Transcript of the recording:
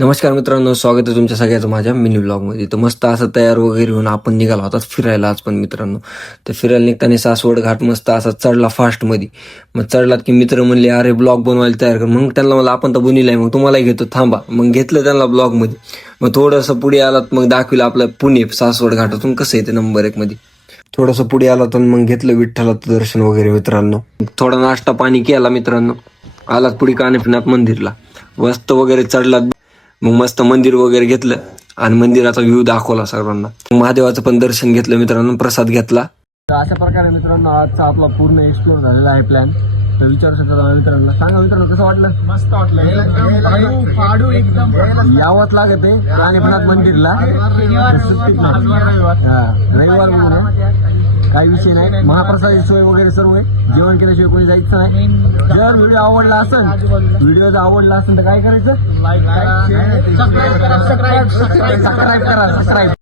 नमस्कार मित्रांनो, स्वागत आहे तुमच्या सगळ्याचं माझ्या मिनी ब्लॉगमध्ये. तर मस्त असं तयार वगैरे होऊन आपण निघालो होतात फिरायला आज पण मित्रांनो. तर फिरायला निघताना सासवड घाट मस्त असा चढला फास्टमध्ये. मग चढलात की मित्र म्हणले अरे ब्लॉग बनवायला तयार कर. मग त्यांना मला आपण तर बनविलाय, मग तुम्हालाही घेतो थांबा. मग घेतलं त्यांना ब्लॉगमध्ये. मग थोडंसं पुढे आलात मग दाखविलं आपलं पुणे सासवड घाटातून कसं येते नंबर 1 मध्ये. थोडंसं पुढे आला तर मग घेतलं विठ्ठलाचं दर्शन वगैरे मित्रांनो. थोडा नाश्ता पाणी केला मित्रांनो. आलात पुढे कानेपनाथ मंदिरला वस्त वगैरे चढलात. मग मस्त मंदिर वगैरे घेतलं आणि मंदिराचा व्ह्यू दाखवला सर्वांना. महादेवाचं पण दर्शन घेतलं मित्रांनो, प्रसाद घेतला. तर अशा प्रकारे मित्रांनो आजचा आपला पूर्ण एक्सप्लोर झालेला आहे प्लॅन. तर विचारू शकता मित्रांनो, सांगा मित्रांनो कसं वाटलं? मस्त वाटलं एकदम यावंच लागत आहे कानेपनाथ मंदिरला. रविवार म्हणून काही विषय नाही. महाप्रसादाची सोय वगैरे सर्व आहे. जेवण केल्याशिवाय कोणी जायचं नाही. जर व्हिडिओ आवडला असेल तर काय करायचं? सबस्क्राईब करा. सबस्क्राईब.